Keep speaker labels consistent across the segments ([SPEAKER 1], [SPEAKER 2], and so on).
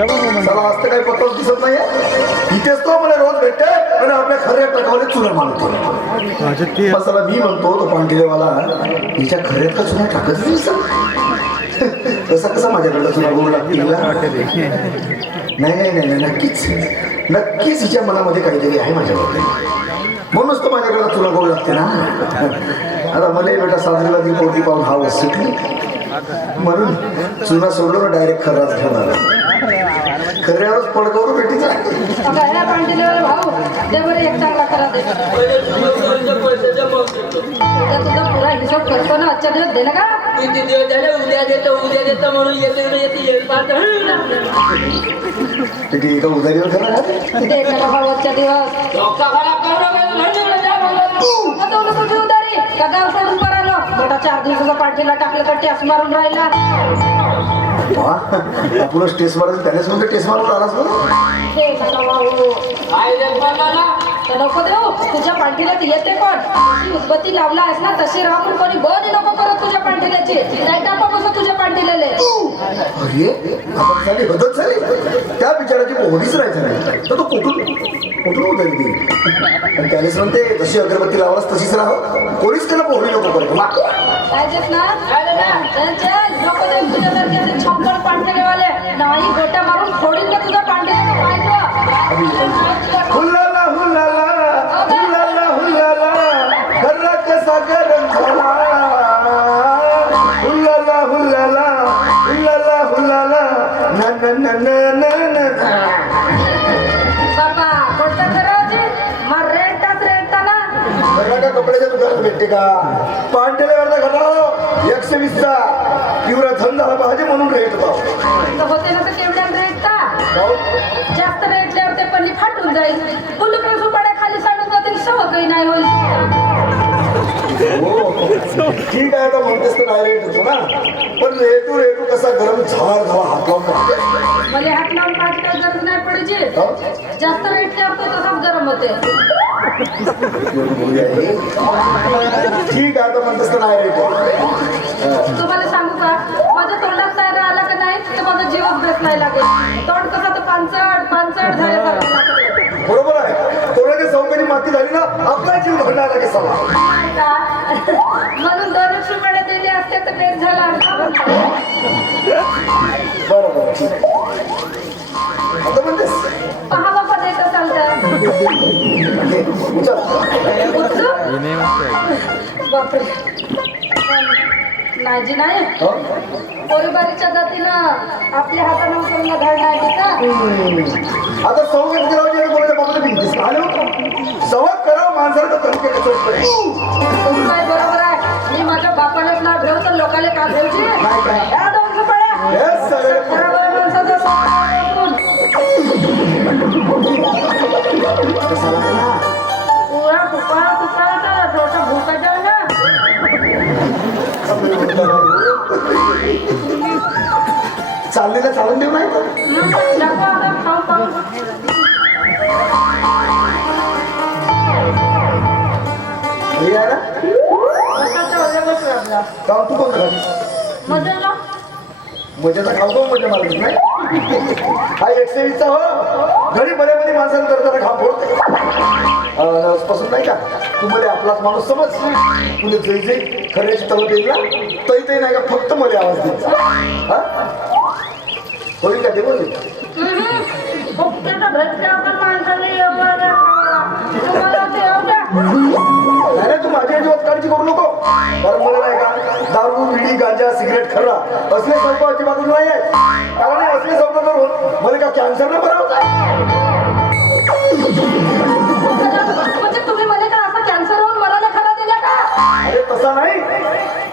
[SPEAKER 1] आज तर काही पत्ताच दिसत नाहीये. इथेच तो मला रोज भेटते आणि आपल्या खऱ्या टकावले चुना मानतो मसाला मी म्हणतो तो पांढरेवाला हिच्या खऱ्यात का चुना टाकत दिसत कसा कसा माझ्याकडे चुना गोड लागतील? नाही नाही नाही नाही, नक्कीच. नक्कीच हिच्या मनामध्ये काहीतरी आहे माझ्याकडे म्हणूनच तर माझ्याकडे तुला गोड लागते ना? आता मला बेटा साजरीला ती पोटी पाहून हाव सुटली म्हणून चुना सोडलो डायरेक्ट खराच घेऊन आला खऱ्यावरच पडकवरून भेटीचा?
[SPEAKER 2] आता ह्या पांढरीवर भाऊ दे बरं एक चांगला करा दे तुझा पुरा हिशोब करतो ना आजच्या दिवस दे ना का?
[SPEAKER 3] किती दिवस झाले? उद्या देतो उद्या देतो म्हणून येतो येते येत पाहतो
[SPEAKER 1] किती एका उधारीवर खरा का?
[SPEAKER 2] दे त्याला भाऊ आजच्या दिवस.
[SPEAKER 3] खराब करू नका म्हणून जा म्हणलं.
[SPEAKER 2] आता उलट कुठे उदारी का गाव सोडून परालो मोठा चार दिवसाचा पाठीला टाकलं तर टॅस मारून राहिला.
[SPEAKER 1] आपण टेस्ट मारायचं त्यानेच म्हणतो टेस्ट मारून
[SPEAKER 3] बाबाला?
[SPEAKER 2] तर नको देऊ तुझ्या पांठीला ती येते पण. ती उदबत्ती लावला आहेस ना तशी राहा पण कोणी नको करत तुझ्या पांठील्याची नाही टाका तुझ्या पांठीलेले
[SPEAKER 1] अरे आपण झाली हदत झाली. त्या बिचाराची राहायचं नाही. तर तो कुठून कुठून देईल? त्यानेच म्हणते जशी अगरबत्ती लावलास तशीच राहा. कोणीच त्याला पोहडी नको करतो
[SPEAKER 2] पाहिजेत ना चल नको देऊ
[SPEAKER 1] दुकानात भेटते का पांढऱ्यावरला घाला एकशे वीसचा तीव्र थंड झाला पाहिजे म्हणून रेट भाव
[SPEAKER 2] होते ना तर केवढ्या रेंटा जास्त रेटल्यावर ते पन्नी फाटून जाईल. बुलुक सुपाड्या खाली साडून जातील? सव काही नाही होईल.
[SPEAKER 1] हो. ठीक आहे आता म्हणतेस तर नाही रेट होतो ना. पण रेटू रेटू कसा गरम झाड धावा हात लावून.
[SPEAKER 2] मला हात लावून पाच काय गरज नाही पडायची जास्त रेटल्यावर तो तसाच गरम होते.
[SPEAKER 1] ठीक आहे आता म्हणतेस तर रेट
[SPEAKER 2] तुम्हाला सांगू का? माझ्या तोंडात चायना आला का नाही तर माझा जीवच नाही लागेल. तोंड कसं तर पानसट पानसट लागतं.
[SPEAKER 1] बरोबर आहे. कोणाच्या चौकणी माती झाली ना आपला जीव घडणार लागे सवा.
[SPEAKER 2] म्हणून एक रुपये दिले असते तर बेस झाला. असता.
[SPEAKER 1] बरं बरं ठीक
[SPEAKER 2] बापरे. नाजी नाही?
[SPEAKER 1] हं?
[SPEAKER 2] पोरीबारीच्या जातीनं आपल्या हातानं उचलून धाड नाही देता
[SPEAKER 1] आता सौगत करावं सवत माणसाला तर
[SPEAKER 2] काय बरोबर आहे. मी माझ्या बापालाच नाव ठेव तर लोकाले का ठेवची
[SPEAKER 1] चाललेलं चालून देऊ नाही. घरी आहे ना तू कोण घरी
[SPEAKER 2] मजा ना
[SPEAKER 1] मजेचा खाऊ कोण मजा मारत नाही? हा एकशे वीसचा हो. घरी बरे माणसाला करताना घाम फोडते. अं, पासून नाही का? तू मला आपलाच माणूस समज तुला जै जै खऱ्याची तव देईल ना? तै तै नाही का? फक्त मला आवाज देत हा? होईल का ते बोल
[SPEAKER 2] माणसाने.
[SPEAKER 1] नाही तू माझ्या याच्यावर काळजी करू नको. कारण मला नाही का गांजा सिगरेट खर्रा. असले संप अजिबातून नाही आहे कारण असले संप करून मला का कॅन्सर बरा होता
[SPEAKER 2] म्हणजे का कॅन्सर खरा दिला का?
[SPEAKER 1] अरे तसा नाही.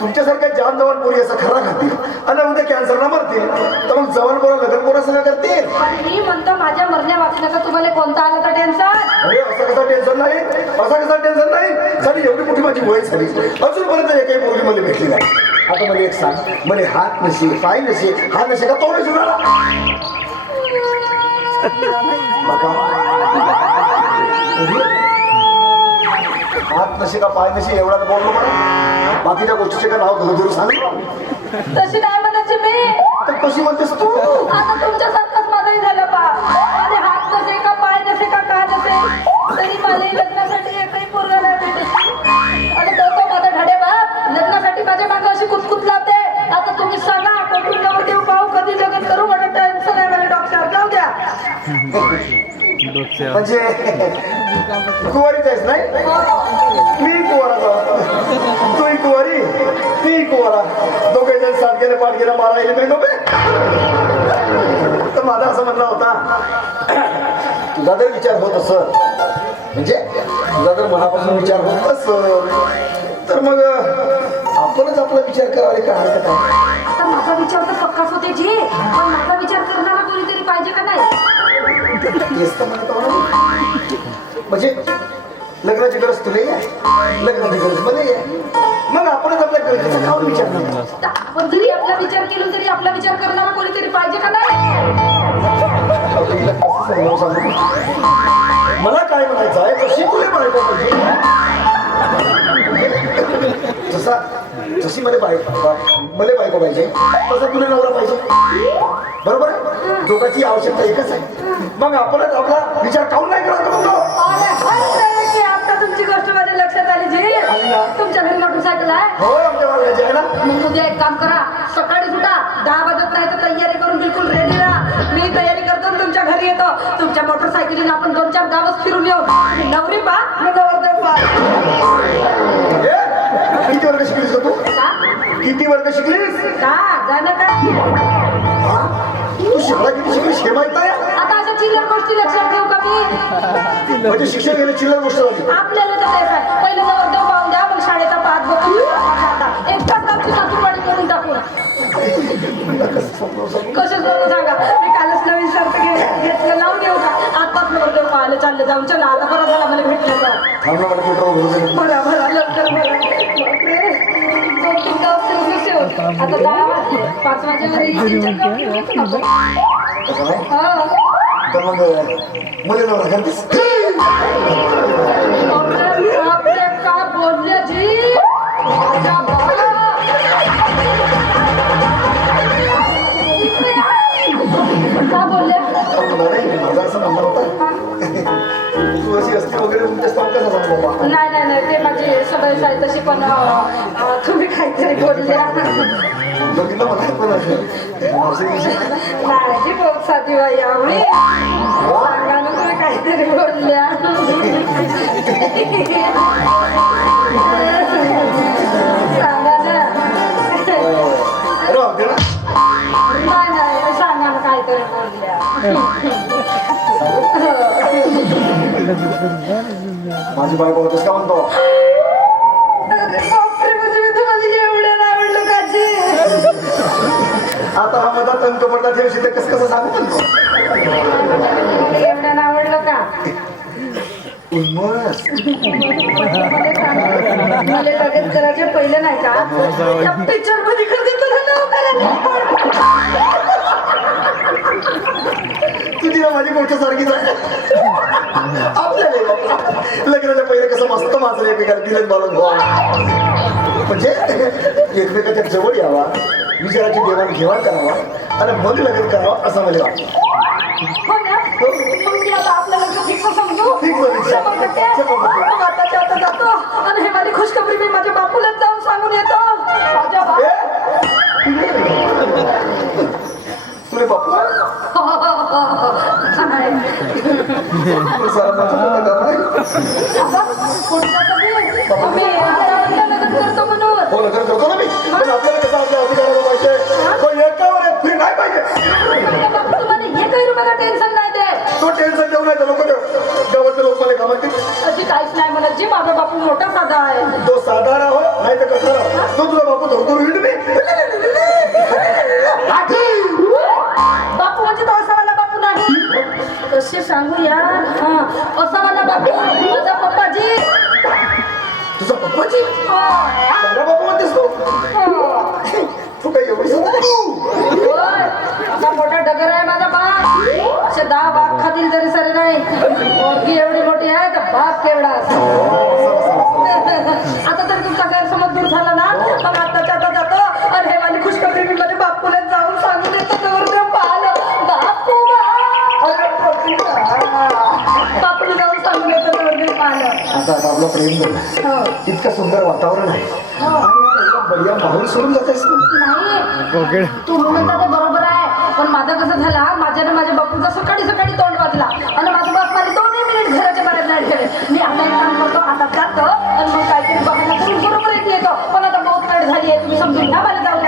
[SPEAKER 1] तुमच्यासारख्या जान जवान पोरी असा खरा खातील. आणि उद्या कॅन्सरला मरतील. तर मग जवान पोरा लग्न पोरा सगळं करतील.
[SPEAKER 2] मी म्हणतो माझ्या मरण्या वाचण्याचं तुम्हाला कोणता आलं तर टेन्शन
[SPEAKER 1] अरे असं कसं टेन्शन नाही? असं कसं टेन्शन नाही? झाली एवढी मोठी माझी वय झाली. अजूनपर्यंत एकही मुलगी मला भेटली नाही. आता मला एक सांग. मला हात नसे पाय नसे हा नसे का तोडच हात नसे का पाय नसे एवढा बोललो बाकीच्या गोष्टीचे का नाव धरून सांग
[SPEAKER 2] तशी काय म्हणायची मी.
[SPEAKER 1] तर कशी म्हणतेस तू?
[SPEAKER 2] आता तुमच्यासारखंच माझंही झालं पा. माझे हात नसे का पाय नसे का का नसे तरी माझ्या लग्नासाठी
[SPEAKER 1] म्हणजे कुवारीच आहेस नाही? मी कुवारा तू कुवारी मी कुवारा. दोघे जण साथ गेले पाठ गेला मारा येईल नाही नव्हे तर माझा असं म्हणणं होता तुझा जर विचार होत असत म्हणजे तुझा जर मनापासून विचार होत असल तर मग आपणच आपला विचार करायला काय हरकत आहे.
[SPEAKER 2] आता माझा विचार तर पक्काच होते जी. पण माझा विचार करणारा कोणीतरी पाहिजे का नाही?
[SPEAKER 1] तेच तर म्हणत आहो ना. म्हणजे लग्नाची गरज तुला आहे लग्नाची गरज मला आहे मग आपणच आपल्या गरजेचा खाऊन विचार करतो
[SPEAKER 2] आपण जरी आपला विचार केला तरी आपला विचार करणारा कोणीतरी पाहिजे का नाही?
[SPEAKER 1] मला काय म्हणायचं आहे कशी तुला बायको पाहिजे जसा जशी मला बायको मला बायको पाहिजे. तसा तुला नवरा पाहिजे. बरोबर? दोघांची आवश्यकता एकच आहे. मग आपणच आपला विचार काऊन नाही करत
[SPEAKER 2] आता तुमची गोष्ट माझ्या लक्षात आली जी. तुमच्या घरी मोटरसायकल आहे.
[SPEAKER 1] हो आमच्या मार्गाची आहे ना.
[SPEAKER 2] मग उद्या एक काम करा. सकाळी दहा वाजत नाही तर तयारी करून बिलकुल रेडी राहा. मी तयारी करतो तुमच्या घरी येतो. तुमच्या मोटरसायकलीने आपण दोन चार गावच फिरून येऊ. नवरी पा मी नवरदेव पा
[SPEAKER 1] किती वर्ग शिकलीस तू? किती वर्ग शिकलीस?
[SPEAKER 2] का? जाणं का
[SPEAKER 1] हा? तू शाळा किती शिकलीस हे माहीत नाही?
[SPEAKER 2] आता अशा चिल्लर गोष्टी लक्षात ठेवू का मी?
[SPEAKER 1] म्हणजे शिक्षण घेणं चिल्लर गोष्ट झाली.
[SPEAKER 2] आपल्याला तर पहिलं पाहून द्या मग शाळेचा पाच बघून एकटाच आमची सासूपाडी करून टाकू सांगा? मी कालच नवीन शर्ट घे- घेतलं लावून येऊ का? पाहायला चाललं जाऊन चला आता बरं झाला मला भेटलं तर
[SPEAKER 1] थांब ना मला पेट्रोल भरू दे.
[SPEAKER 2] भरा भरा लवकर भरा बापरे. दोन तीन गाव फिरून येऊ. आता दहा वाजले. पाच वाजेवर
[SPEAKER 1] नाही
[SPEAKER 2] हा.
[SPEAKER 1] तर मग मुली नवरा करतेस
[SPEAKER 2] बापरे, बापरे, का बोलले जी माझ्या बाळा. का बोलले
[SPEAKER 1] नाही माझा असं म्हणणं होता तू अशी असते वगैरे तुमच्या स्थान कसा सांग बाबा?
[SPEAKER 2] नाही नाही नाही. ते माझी सवय आहे तशी पण काहीतरी बोलल्या
[SPEAKER 1] बघितलं मला पण मावशी विषयी.
[SPEAKER 2] नाही जी बहुत साधी बाई आवडी सांगा ना तुम्ही काहीतरी बोलल्या सांगा ना
[SPEAKER 1] अरे बापरे ना
[SPEAKER 2] नाही नाही सांगा ना काहीतरी बोलल्या
[SPEAKER 1] माझी बायको होतस का म्हणतो माझा तंक पडला ठेवशी ते कसं कसं सांगू
[SPEAKER 2] नाही आवडलं का?
[SPEAKER 1] उन्मस
[SPEAKER 2] मला सांगा, मला लगेच करायचे पहिले नाही का? पिक्चरमध्ये कधी तुला लवकर
[SPEAKER 1] तुझी ना माझी गोष्ट सारखीच आहे आपल्या नाही बाबा. लग्नाच्या पहिले कसं मस्त माणसं एकमेकाला दिलं बाळून म्हणजे एकमेकाच्या जवळ यावा विचाराची देवाण घेवाण करावा आणि मग लग्न करावं असं मला वाटतं.
[SPEAKER 2] हो हे. खुशखबरी मी माझ्या बापूलाच जाऊन सांगून येतो. बाप
[SPEAKER 1] तुले बापू
[SPEAKER 2] नाही.
[SPEAKER 1] हो लग्न करतो ना मी. पण आपल्याला कसं आपल्या अधिकाराला पाहिजे? तो एकावर एक फ्री नाही पाहिजे.
[SPEAKER 2] तुम्हाला एकही रुपयाला टेन्शन नाही दे
[SPEAKER 1] तो टेन्शन देऊ तर लोक गावातले लोक मला कामातील.
[SPEAKER 2] अशी काहीच नाही म्हणत. जी माझा बापू मोठा साधा आहे.
[SPEAKER 1] तो साधारण हो नाही तर कसा राहो. तो तुझा बापू धरतो हिंड मी.
[SPEAKER 2] बापू म्हणजे तो असा वाला बापू नाही. कसे सांगू यार? हा असा वाला बापू. माझा पप्पाजी.
[SPEAKER 1] तुझा पप्पाची
[SPEAKER 2] हा. खातील तरी सरे नाही पोरगी एवढी मोठी आहे तर बाप केवढा आता तर तुमचा गैरसमज दूर झाला ना? मग आताच्या आता जातो आणि हे माझी खुशखबरी मी माझ्या बापूला जाऊन सांगून येतो नवरदेव पाहिलं बापू बा. बापूला जाऊन सांगून येतो
[SPEAKER 1] आता आता आपलं प्रेम झालं
[SPEAKER 2] हो.
[SPEAKER 1] इतकं सुंदर वातावरण आहे.
[SPEAKER 2] हो.
[SPEAKER 1] बढिया माहोल सोडून जातेस
[SPEAKER 2] नाही. ते पण माझं कसं झालं माझ्या माझ्या बापूचा सकाळी सकाळी तोंड वाजला. आणि माझा बाप मला दोन्ही मिनिट घराच्या बाहेर नाही ठेवले मी आता एक काम करतो आता जातो आणि मग काहीतरी बघायला करून बरोबर येते येतो. पण आता बहुत वेळ झाली आहे तुम्ही समजून घ्या मला जाऊ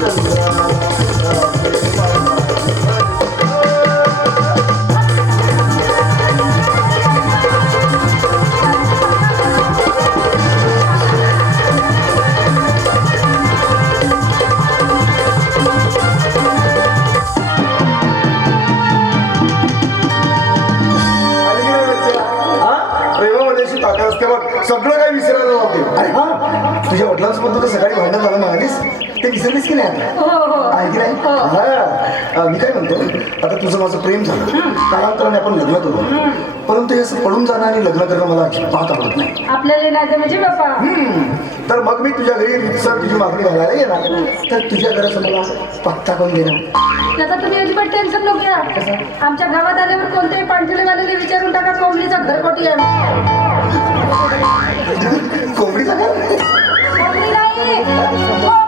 [SPEAKER 1] Thank you. आता तुझं माझं प्रेम झालं. कालांतराने आपण लग्न करू. परंतु हे असं पडून जाणं आणि लग्न करणं मला अजिबात आवडत नाही.
[SPEAKER 2] आपल्याला नाही म्हणजे बाबा
[SPEAKER 1] हम्म. तर मग मी तुझ्या घरी रितसर तुझी मागणी घालायला येणार. तर तुझ्या घराचा मला पत्ता कोण देणार?
[SPEAKER 2] त्याचा तुम्ही अजिबात टेन्शन नको घ्या आमच्या गावात आल्यावर कोणत्याही पाणठिलेवाल्याने विचारून टाका कोंबडीचा घरकोटी आहे?
[SPEAKER 1] कोंबडीचा घर?
[SPEAKER 2] कोंबडी नाही. कोंबड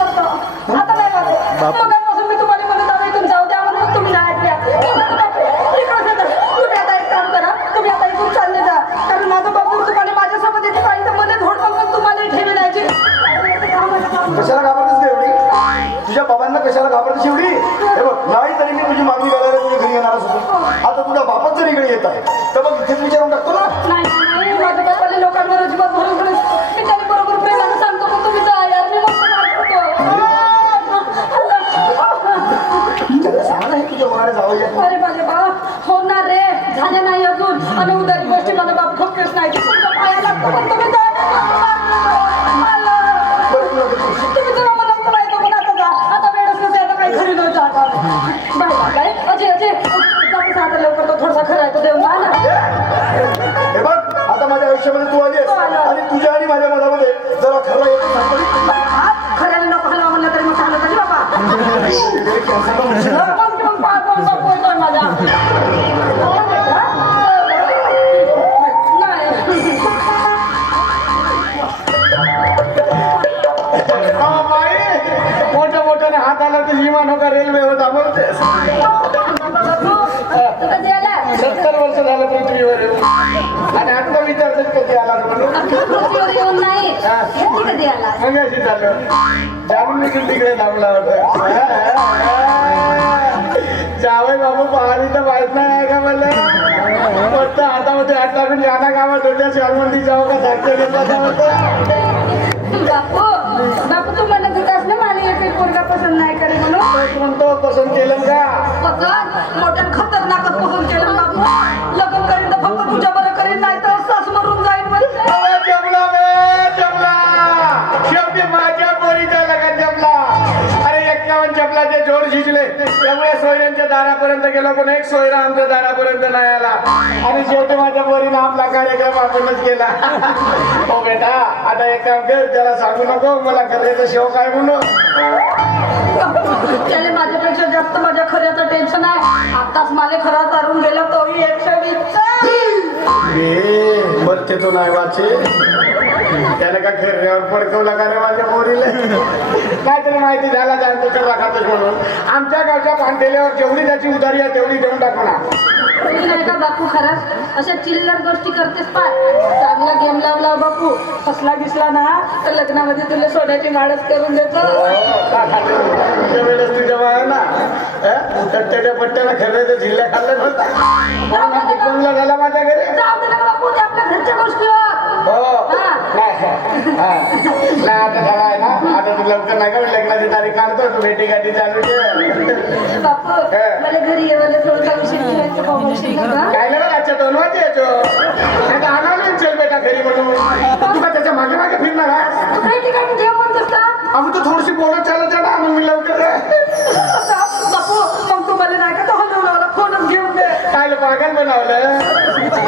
[SPEAKER 2] येत
[SPEAKER 1] आहे. तर मग इथेच विचारून टाकतो ना
[SPEAKER 2] नाही नाही माझ्या बापाला लोकांवर अजिबात भरोसा नाही. मी त्याने बरोबर प्रेमानं सांगतो पण तुम्ही जा यार मी मस्त
[SPEAKER 1] त्याला सांगा नाही तुझ्या मनाने जावं या
[SPEAKER 2] अरे माझे बा होणार रे झाले नाही अजून. आणि उदारी गोष्टी मला बाप खपकेच नाही. तुमच्या पाया लागतो पण तुम्ही जा मला
[SPEAKER 1] बरं तुला देतो.
[SPEAKER 2] तुम्ही जरा मला उत्तर ऐका पण आता जा. आता वेळच नसते आता काही आता बाय बाय बाय. अजय. थोडासा खरा आहे तो देऊन जा ना
[SPEAKER 1] हे बघ आता माझ्या आयुष्यामध्ये तू आलीस आणि तुझ्या आणि माझ्या मनामध्ये जरा खरं येत
[SPEAKER 2] हा, खऱ्याने नको हलवा म्हणलं तरी मग बाबा. मग पाय पाय
[SPEAKER 4] मोठ्या मोठ्याने हात आला तर विमान होता रेल्वे होता बोलते
[SPEAKER 2] कधी आला
[SPEAKER 4] सत्तर वर्ष झालं पृथ्वीवर येऊन. आणि आता विचारतात कधी आला म्हणून.
[SPEAKER 2] पृथ्वीवर येऊन नाही. कधी आला?
[SPEAKER 4] मग अशी झालं. जाणून निघून तिकडे थांबला होता. जावय बाबू पहाडी तर माहीत नाही आहे का मला? फक्त हातामध्ये हात टाकून याना गावात होत्या शालमंदी जाऊ का धाकटे घेतला होता
[SPEAKER 2] बापू बापू तू म्हणत होतास ना मला एक पोरगा पसंत नाही करे
[SPEAKER 4] म्हणतो पसंत केलं का?
[SPEAKER 2] पसंत मोठ्या खतरनाक पसंत केलं बापू लग्न करीन तर फक्त तुझ्या बरं करीन नाही तर सास मरून जाईन म्हणते
[SPEAKER 4] अरे जमला बे जमला. शेवटी माझ्या पोरीचा लगन जमला. अरे एक्कावन्न जमलाचे जोड झिजले त्यामुळे सोयऱ्यांच्या दारापर्यंत गेलो पण एक सोयरा आमच्या दारापर्यंत नाही आला. आणि शेवटी माझ्या पोरीनं आपला कार्यक्रम आपणच केला. हो बेटा आता एक काम कर त्याला सांगू नको मला करायचं शेव काय म्हणू
[SPEAKER 2] त्याने माझ्यापेक्षा जास्त माझ्या खऱ्याचं टेन्शन आहे. आताच मला खरा तारून गेला तोही एकशे वीस
[SPEAKER 4] ए तो नाही वाचे त्याने का खेळण्यावर पडकवला का रे माझ्या पोरीला? काहीतरी माहिती झाला जाणतो कसा खातोस म्हणून? आमच्या गावच्या पांढेल्यावर जेवढी त्याची उधारी आहे तेवढी देऊन टाकू ना
[SPEAKER 2] तुम्ही नाही का बापू खराच? अशा चिल्लर गोष्टी करतेस पाय. चांगला गेम लावला बापू. फसला दिसला ना तर लग्नामध्ये तुला सोन्याची माळच करून देतो.
[SPEAKER 4] तुझ्या वेळेस तुझ्या बाळा ना? तर त्याच्या पट्ट्याला खेळायचं झिल्ल्या खाल्लं हा झाला माझ्या घरी
[SPEAKER 2] जाऊ दे ना बापू ते आपल्या घरच्या गोष्टीवर
[SPEAKER 4] हो
[SPEAKER 2] हा.
[SPEAKER 4] नाही हा. नाही आता झाला आहे ना आता तू लवकर नाही का मी लग्नाची तारीख काढतो तू भेटी गाठी चालू ठेव
[SPEAKER 2] बापू मला घरी येवायला थोडंसं उशीर करायचं का उशीर का
[SPEAKER 4] काय नाही आजच्या दोन वाजे येतो. नाही तर आणावं चल बेटा घरी म्हणून. तू का त्याच्यामागे मागे फिरणार आहे
[SPEAKER 2] तू काही ठिकाणी जेव म्हणतोस का
[SPEAKER 4] आम्ही तर थोडीशी बोलत चालत जा ना मग मी लवकर
[SPEAKER 2] बापू मग तुम्हाला नाही का तो हलवला फोनच घेऊन दे.
[SPEAKER 4] काय पागल बनवलं?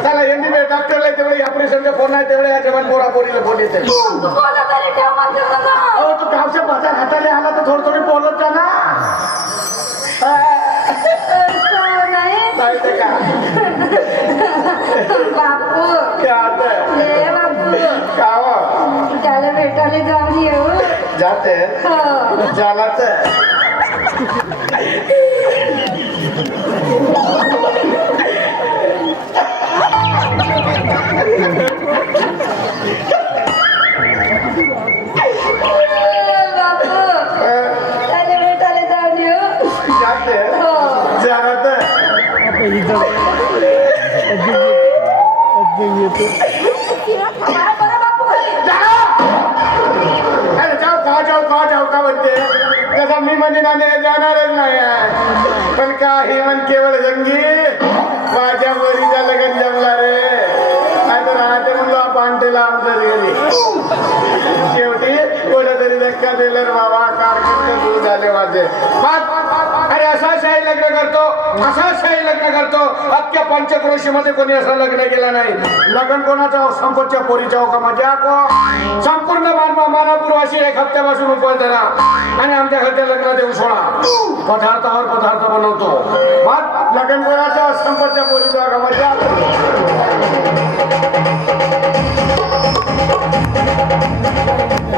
[SPEAKER 4] चला एम बी डॉक्टरला तेवढे ऑपरेशनचा फोन आहे तेवढे याच्या पण पोरा पोरीला फोन येते अहो तू गावच्या बाजार हाताने आला तर थोडी थोडी बोलत जा ना. का?
[SPEAKER 2] बापू.
[SPEAKER 4] क्या आता
[SPEAKER 2] बापू.
[SPEAKER 4] गाव
[SPEAKER 2] त्याला भेटायला जाऊन येऊ.
[SPEAKER 4] जाते.
[SPEAKER 2] हो.
[SPEAKER 4] झाला कसा मी
[SPEAKER 2] म्हणे
[SPEAKER 4] ना जाणारच नाही पण केवळ संगी माझ्या वरीचा लगन जमला रे शेवटी कोणतरी धक्का दिलं बाबा कारकिर्द झाले माझे. अरे असा शाही लग्न करतो असा शाही लग्न करतो. अख्ख्या पंचक्रोशी मध्ये कोणी असं लग्न केलं नाही. लग्न कोणाचा हो? पोरीच्या हो का माझ्या? को संपूर्ण मानवा मानापूर अशी एक हप्त्यापासून उपवास धरा. आणि आमच्या घरच्या लग्न देऊ सोडा. पदार्थावर पदार्थ बनवतो. मग लग्न कोणाच्या? संपतच्या पोरीच्या हो का माझ्या?